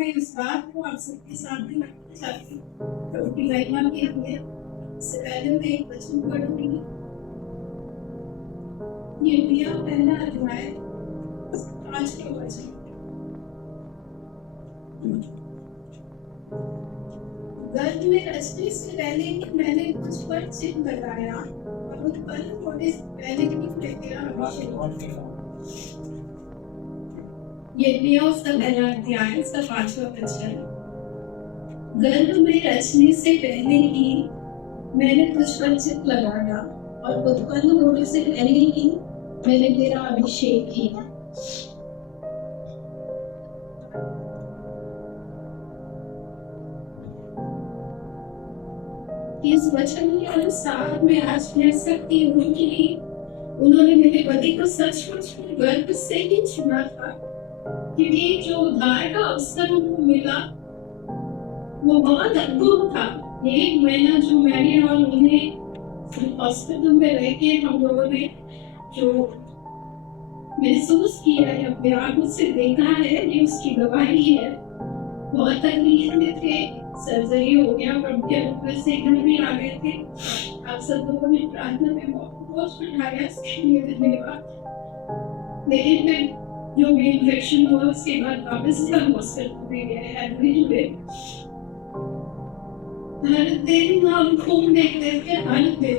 मैं इस बात को आप सबके सामने रखना चाहती हूँ क्योंकि महिमा के लिए इससे पहले मैं एक वचन पढ़ूंगी। यिर्मयाह पहला अध्याय 5 वचन। गर्भ में रचने से पहले ही मैंने कुछ पर चिन्ह लगाया और उत्पन्न होने से पहले ही तेरा अभिषेक। यिर्मयाह उसका पहला अध्याय उसका 5वां वचन। गर्भ में रचने से पहले ही मैंने तुझ पर चित्त लगाया और उत्पन्न होने से पहले ही मैंने तेरा अभिषेक किया। इस वचन के अनुसार मैं आज कह सकती हूँ कि उन्होंने मेरे पति को सचमुच गर्भ से ही चुना था, क्योंकि जो उद्धार का अवसर उनको मिला वो बहुत अद्भुत था। एक महीना जो मैंने और उन्हें हॉस्पिटल में रह के हम लोगों ने जो महसूस किया है, अपने आंखों से देखा है, ये उसकी गवाही है। बहुत तकलीफ में थे, सर्जरी हो गया और उनके ऊपर से घर भी आ गए थे। आप सब लोगों ने प्रार्थना में बहुत बढ़ाया, इसके लिए धन्यवाद। लेकिन फिर जो भी इन्फेक्शन हुआ उसके बाद वापस हम हॉस्पिटल में गए, एडमिट हुए। हर दिन हम खून देखते थे, हर दिन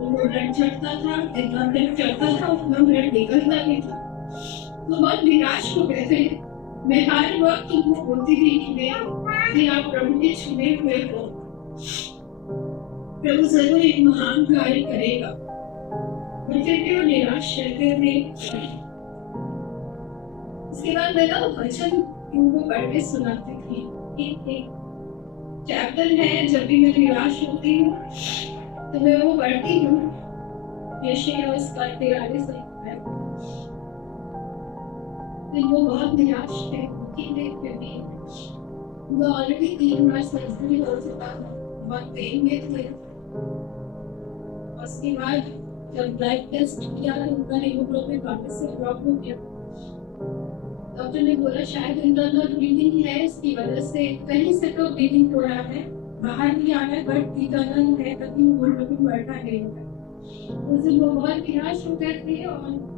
उनको ब्लड चढ़ता था, इतना ब्लड चढ़ता था, उतना ब्लड निकलता नहीं था। तो बहुत निराश हो गए थे। मैं हर वक्त उनको बोलती थी कि आप प्रभु के चुने हुए हो, प्रभु जरूर एक महान कार्य करेगा। फिर भी वो निराश रहते थे। इसके बाद मैं ना वचन उनको पढ़ के सुनाती थी। एक चैप्टर है, जब भी मैं निराश होती हूँ तो मैं वो पढ़ती हूँ। यशायाह उसका 43 है। वो बहुत निराश थे क्योंकि वो ऑलरेडी 3 बार सर्जरी हो चुका था, बहुत पेन में थे। उसके बाद जब ब्लड टेस्ट किया तो उनका हीमोग्लोबिन वापस से ड्रॉप हो गया। डॉक्टर ने बोला शायद इंटरनल ब्लीडिंग है, इसकी वजह से कहीं से तो ब्लीडिंग हो रहा है, बाहर नहीं आ रहा है, बट इंटरनल है, तभी हीमोग्लोबिन बढ़ता नहीं है। उस दिन वो बहुत निराश हो गए थे और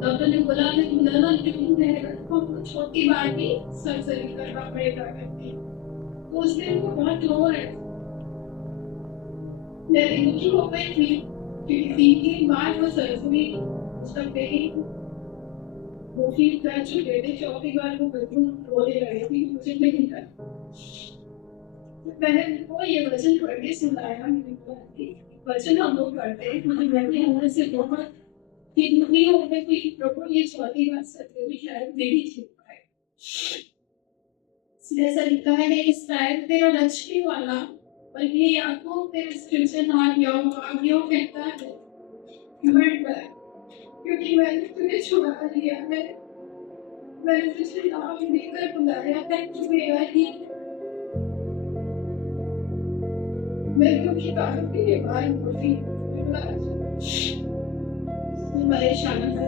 डॉक्टर ने बोला कि इंटरनल ब्लीडिंग रहेगा तो हमको छोटी बार भी सर्जरी करना पड़ेगा करके। तो उस दिन वो बहुत रो रहे थे। मैं दुखी हो गई थी क्योंकि 3 बार वो सर्जरी उसका पेन वो फील कर चुके थे। 4थी बार वो बिल्कुल रोने लगे थे, मुझे नहीं था। मैंने उनको ये वचन पढ़ के सुनाया। वचन हम लोग पढ़ते हैं, मतलब मैंने अंदर से बहुत दुखी हो गई थी। प्रभु ये 4थी बार सर्जरी शायद मेरी चूक है। जैसा लिखा है इसराइल तेरा रक्षने वाला और ये याकूब तेरे सृजनहार यहोवा कहता है, मत डर, क्योंकि मैंने तुझे छुड़ा लिया है, मैंने तुझे नाम देकर बुलाया है, तू मेरा ही। मैं क्योंकि कानों के बाद मुझे परेशान है,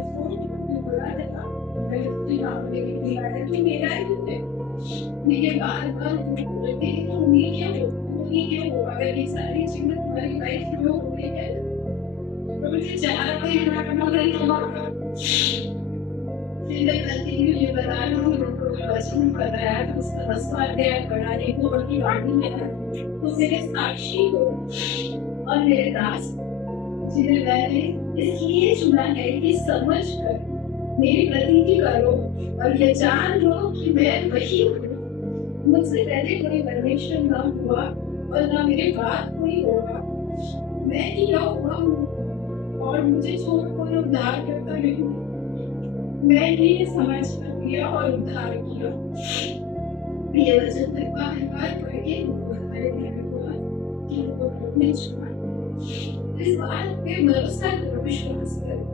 बुला देता, मैं तुझे नाम देकर बुलाया, तू मेरा ही है। लेकिन बार-बार बोलते हैं कि उम्मीद क्या हो, अगर ये सारी चीजें तुम्हारी लाइफ में हो गई है तो मुझे 4 महीना फिर मैं कंटिन्यू ये बता रही हूँ वचन बताया तो उसका 10वां अध्याय पढ़ाने को बड़ी वाणी में है। तो मेरे साक्षी हो और मेरे दास जिन्हें मैंने इसलिए चुना है कि समझ कर मेरी प्रतीति करो और ये जान लो कि मैं वही हूँ। मुझसे पहले कोई परमेश्वर न हुआ और न मेरे बाद कोई होगा। मैं ही हुआ हूँ और मुझे छोड़ कोई उद्धार करता नहीं। मैं ही ये समझ कर दिया और उद्धार किया। ये वचन तक बार पढ़ के हमारे घर में बोला कि वो अपने चुना। इस बात पे भरोसा करो, विश्वास करो।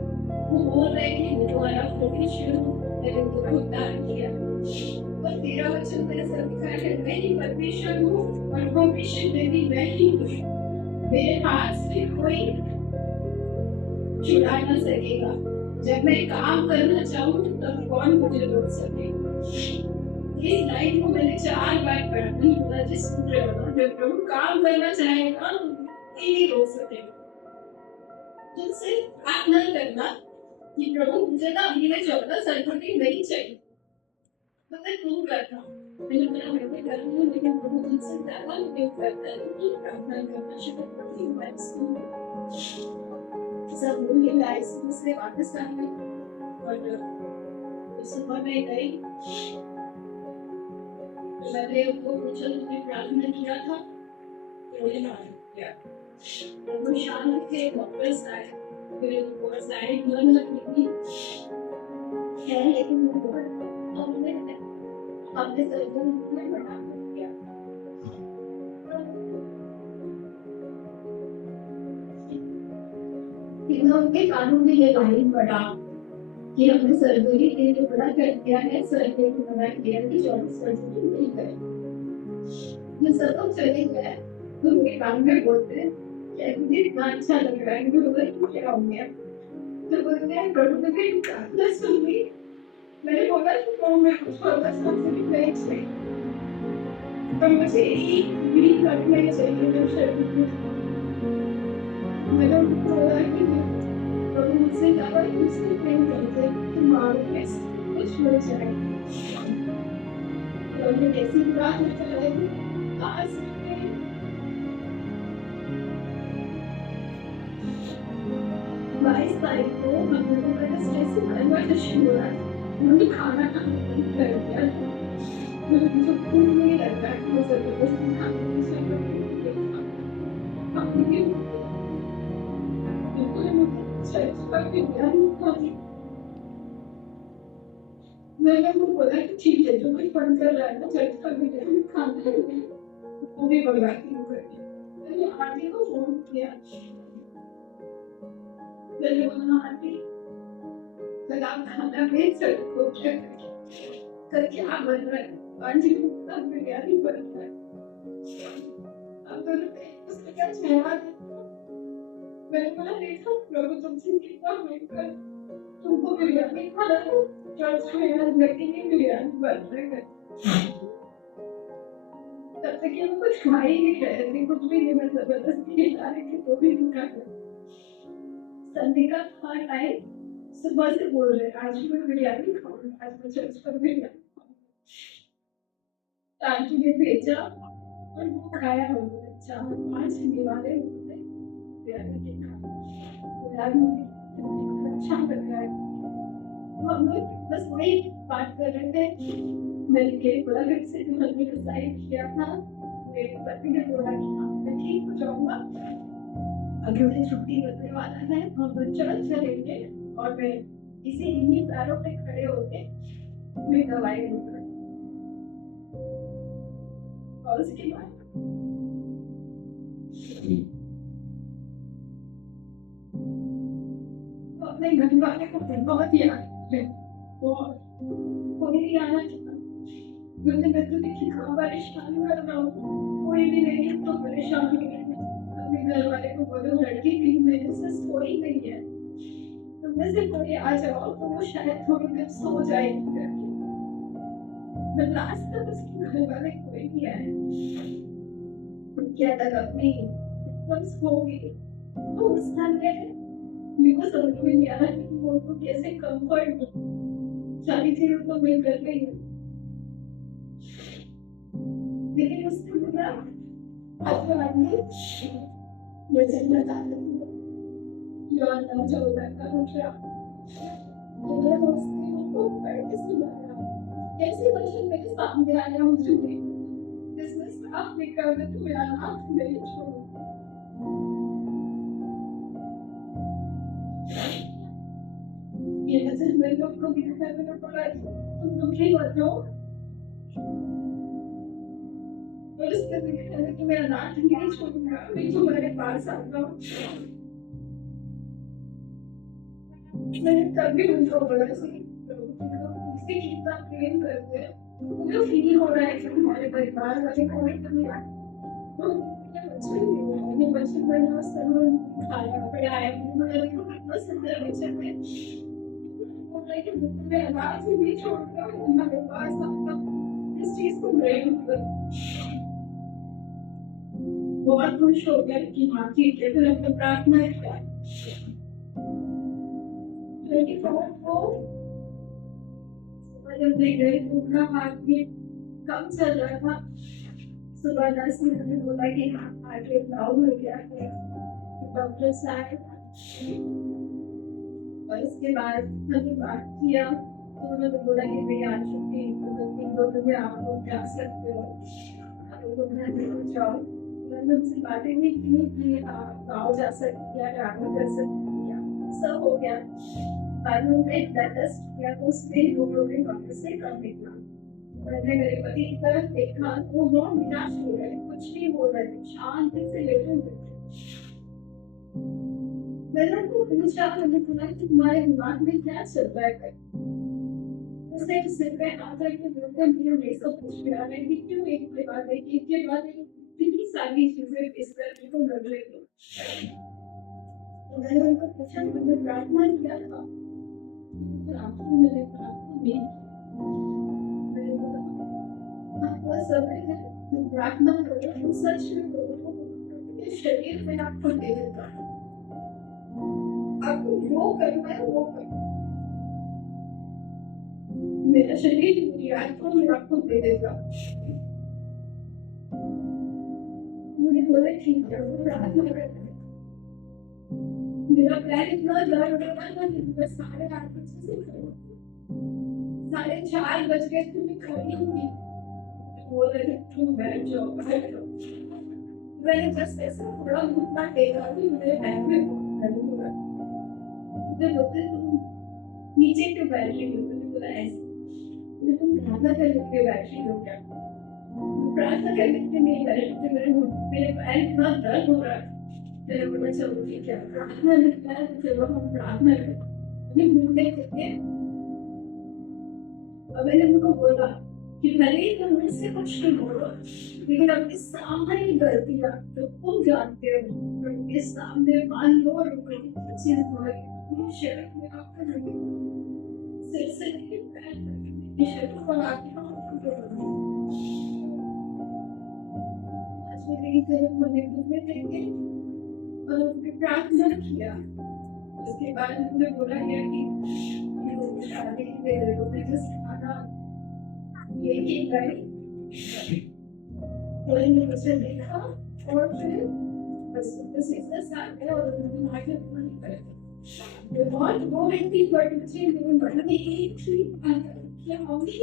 वो बोल रहे हैं कि तुम्हारा परमेश्वर मैंने तुम्हें उद्धार किया और तेरा वचन मेरे साथ लिखा है। मैं ही परमेश्वर हूँ और परमेश्वर में भी मैं ही हूँ। मेरे हाथ से कोई छुड़ा ना सकेगा। जब मैं काम करना चाहूँ तब कौन मुझे रोक सकेगा। इस लाइन को मैंने 4 बार पढ़ा। नहीं बोला जिसको जब प्रभु काम करना चाहेगा कोई नहीं रोक सकेगा। तुमसे प्रार्थना करना कि प्रभु मुझे ना अभी में 14 सर्टिफिकेट नहीं चाहिए। मैं क्यों करता हूँ? मैंने बोला मैं कर रही हूँ लेकिन प्रभु मुझसे ज्यादा क्यों करता है कि प्रार्थना करना शुरू करती हूँ। मैं सब बोल के मैं स्कूल से वापस आ गई और सुबह में गई। मैंने उनको पूछा तुमने प्रार्थना किया था? उन्होंने हाँ किया। वो शाम थे वापस आए। फिर उनको साइड मन लगी क्या लेकिन वो हमने सर्जन में बना किया। उनके कानून में ये लाइन पड़ा कि हमने सर्जरी के लिए बड़ा कर दिया है। सर्जरी को मना किया कि 24 सर्जरी नहीं करें। ये सब लोग चले गए तो मेरे काम में बोलते हैं कि मुझे इतना अच्छा लग रहा है। मुझे क्या हो गया? तो बोलते हैं प्रभु ने मेरी प्रार्थना सुन ली। मैंने बोला कि प्रभु मैं कुछ फर्दर सर्जरी नहीं चाहिए। तो मुझे एक भी करने चाहिए जब शरीर में। मैंने उनको बोला कि प्रभु मुझसे ज्यादा मुझसे प्रेम करते हैं। तुम्हारे कैसे कुछ हो जाए। तो मैं कैसी प्रार्थना कर रही थी आज 22 तारीख को हम लोगों का जैसे कन्वर्सेशन हो रहा था। उन्होंने खाना बंद कर दिया। मुझे खूब नहीं लग रहा कि वो जबरदस्ती खाने की जरूरत नहीं है। मैंने उनको बोला कि ठीक है जो कुछ बंद कर रहा है ना चर्च का बिरयानी खाना वो भी बगाती हूँ करके। मैंने आंटी को फोन किया। मैंने बोला आंटी कल आप खाना भेज सकते हो क्या कल क्या बन रहा है? आंटी को बिरयानी बन रहा है। अब तो उसका क्या जवाब? मैंने बोला देखा प्रभु तुमसे कितना मिलकर तुमको बिरयानी खाना है। चर्च में आज लगेंगे बिरयानी बन रहे हैं। तब तक ये कुछ खा ही नहीं रहे थे। कुछ भी नहीं। मैं जबरदस्ती खिला रही थी तो भी नहीं खा रहे। संडे का खाना टाइम सुबह से बोल रहे आज मैं बिरयानी खाऊंगा। आज मैं चर्च पर बिरयानी खाऊंगा। आंटी ने भेजा और वो खाया उन्होंने 4-5 दीवारें उन्होंने बिरयानी के खा। अच्छा लग रहा है। हम लोग बस वही बात कर रहे थे। मैंने मेरे बोला घर से जो हमने डिसाइड किया था मेरे पति ने बोला कि हाँ मैं ठीक हो जाऊंगा। अभी मुझे छुट्टी होने वाला है और मैं चर्च चलेंगे और मैं इन्हीं पैरों पे खड़े होके मैं दवाई लूंगा। और उसके बाद अपने घर वाले को बहुत याद है। कोई नहीं आना चाहता। मैंने तो देखी कहाँ परेशान कर रहा हूँ। कोई भी नहीं तो परेशान हो रहे हैं। अपने घर वाले को बोलो लड़की भी मेरे से कोई नहीं है। तुम में से कोई आ जाओ तो वो शायद थोड़ी देर सो जाएगी। मैं लास्ट तक उसके घर वाले कोई नहीं आए। क्या तक अपनी बस हो गई। तो उस समय मेरे को समझ में नहीं आ रहा कि वो उनको कैसे कंफर्ट दूं। सारी चीजें तो मैं कर रही हूँ, लेकिन उसको ना अपने आदमी वजन बता देती है जो अंदाजा होता था दूसरा। तो मैं उसके उनको बैठ के सुनाया, कैसे वजन मेरे सामने आया मुझे नहीं पता। बिजनेस में आप नहीं कर रहे तो मेरा नाम नहीं छोड़ो। ये वजन मेरे लोग को दिखा है, मैंने बोला तुम लोग ही बताओ। और उसके दिखा है कि मेरा नाम नहीं छोड़ूंगा, मैं तुम्हारे पास आऊंगा। मैंने कभी उनको बोला किसी कितना प्रेम करते हैं, मुझे फील हो रहा है कि हमारे परिवार वाले कोई कमी आ ये बच्चे बना सब खाया पढ़ाया, मुझे कितना सुंदर बच्चे थे। बोल रहे कि मैं आवाज ही नहीं छोड़ता हूँ तुम्हारे पास आता हूँ। इस चीज को ब्रेन कर बहुत खुश हो गया कि हाँ ठीक है, फिर अपनी प्रार्थना किया। 24 को जब मैं गई तो उनका हार्ट बीट कम चल रहा था। सुबह 10 बजे उन्होंने बोला कि हार्ट रेट डाउन हो गया है। डॉक्टर साहब और इसके बाद हमने बात किया तो उन्होंने बोला कि मैं आज छुट्टी 3 दिन में आप लोग जा सकते हो, आप लोग जाओ। मैंने उनसे बातें भी की कि आप गाँव जा सकती हैं, ट्रैवल कर सकती हैं, सब हो गया। बाद में उनका एक ब्लड टेस्ट किया तो उसमें हीमोग्लोबिन वापस से कम निकला। मैंने मेरे पति की तरफ देखा तो वो बहुत निराश हो गए, कुछ नहीं बोल रहे थे, शांति से लेटे हुए थे। मैंने उनको पूछा तो उन्होंने बोला कि तुम्हारे दिमाग में क्या चल रहा है। उसने सिर पे हाथ रख के बोलते मुझे ये सब पूछ रहा है कि क्यों एक के बाद एक के बाद एक इतनी सारी चीजें इस तरह को लग रही थी। तो मैंने उनको पूछा, मैंने प्रार्थना किया था, मैंने प्रार्थना नहीं, मैंने बोला आपको समय है तो प्रार्थना करो, सच में करो, ये शरीर में आपको दे देता है, आपको वो करना है वो करो। मेरा शरीर मेरी आत्मा में आपको दे देगा। मुझे बोला ठीक है, वो प्रार्थना करते हैं। मेरा पैर इतना दर्द हो रहा था कि मैं सारे आदमी से करूँ। 4:30 बज गए थे, मैं खड़ी हुई, बोल रहे थे तुम बैठ जाओ बैठ जाओ। मैंने बस ऐसा थोड़ा घुटना टेका कि मेरे पैर में बहुत दर्द हो रहा। मुझे बोलते तुम नीचे क्यों बैठ रही हो, मैंने बोला ऐसे। तुम प्रार्थना करने के लिए बैठ रही हो क्या? प्रार्थना करने के लिए नहीं बैठ रही थी, मेरे पैर इतना दर्द हो रहा है। मैंने बोला चलो ठीक है, प्रार्थना लिखता है तो चलो हम प्रार्थना करें। घूमने करके अब मैंने उनको बोला कि भले ही तुम मुझसे कुछ नहीं बोलो, लेकिन अपने सामने ही गलतियां तो तुम जानते हो, उनके सामने मान लो और कोई चीज बोले शर्म में आपका नहीं, सिर से लेके पैर तक शर्म को आगे आज मेरी तरफ मने में देंगे और उनकी प्रार्थना किया। उसके बाद उन्होंने बोला गया कि शादी के रिलीजियस खाना ये गई और इन्हें मुझे देखा और फिर बस बिजनेस आ गया और उन्होंने आगे नहीं करे। ये बहुत वो व्यक्ति पर मुझे मैंने एक ही कि हम ही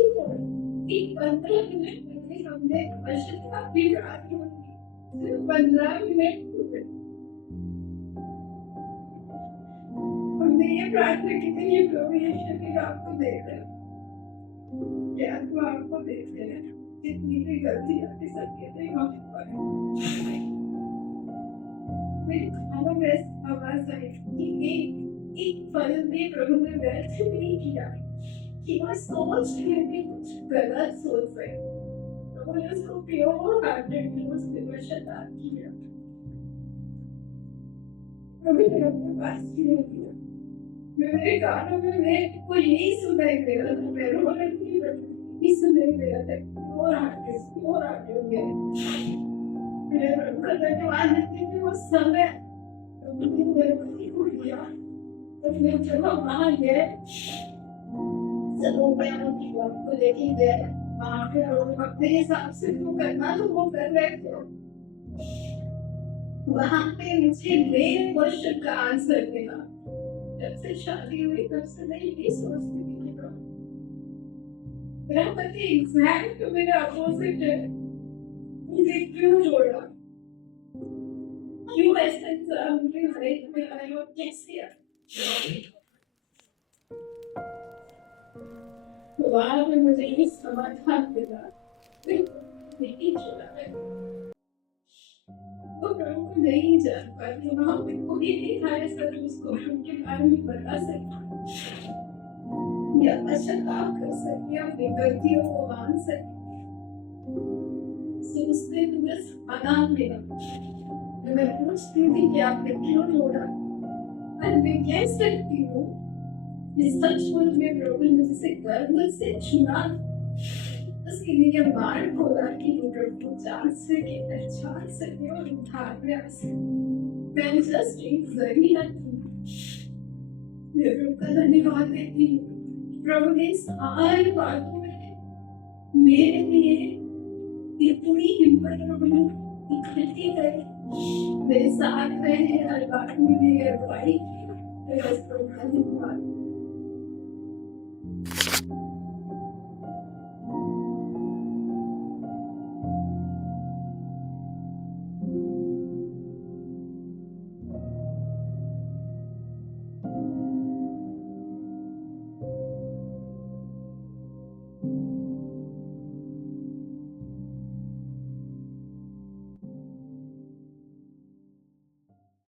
एक 15 मिनट पहले हमने क्वेश्चन का फिर आगे सिर्फ 15 मिनट हमने ये प्रार्थना की थी, ये प्रभु ये शरीर आपको दे दे, ये आत्मा आपको दे दे, जितनी भी गलती आपकी सबके लिए माफ करे। मेरे खानों में आवाज आई कि एक फल भी प्रभु ने व्यर्थ नहीं किया, कि वह सोच के भी कुछ गलत सोच रहे, प्रभु ने उसको प्योर हार्टेडली उसके वशदार किया। प्रभु ने अपने पास किया। मेरे कानों में मेरे को यही सुनाई दे रहा था, मैं रो रही थी, यही सुनाई दे रहा था और आगे हो गया। मेरे प्रभु का धन्यवाद देते थे वो समय प्रभु ने मेरे को दिया तो फिर जब हम वहाँ गए, सब लोग बयानों की बात को लेके गए, वहाँ पे लोग अपने हिसाब से जो करना तो वो कर रहे थे। वहाँ पे मुझे मेरे क्वेश्चन का आंसर मिला। जब से शादी हुई तब से मैं यही सोचती थी कि मेरा पति एग्जैक्ट मेरे अपोजिट है, मुझे क्यों जोड़ा, क्यों ऐसा इंसान मेरी लाइफ में आया और कैसे आया। वहाँ पे मुझे ये समाधान मिला, नहीं छोड़ा है। वो प्रभु को नहीं जान पाती, वहाँ पे कोई नहीं था ऐसा जो उसको उनके बारे में बता सकता या पश्चाताप कर सके, अपनी गलतियों को मान सके। तो उसने मुझे समाधान मिला। मैं पूछती थी कि आपने क्यों जोड़ा, और मैं कह सकती हूँ कि सचमुच में प्रभु ने मुझसे गर्व से चुना, उसके लिए मार्ग खोला कि वो प्रभु जान सके, पहचान सके और उद्धार में आ सके। मैं जस्ट एक जरिया थी। मैं प्रभु का धन्यवाद देती हूँ। प्रभु ने सारी बातों में मेरे लिए इतनी हिम्मत प्रभु ने इकट्ठी करी, मेरे साथ रहे, हर बात में मेरी अगुवाई की। मैं बस प्रभु का धन्यवाद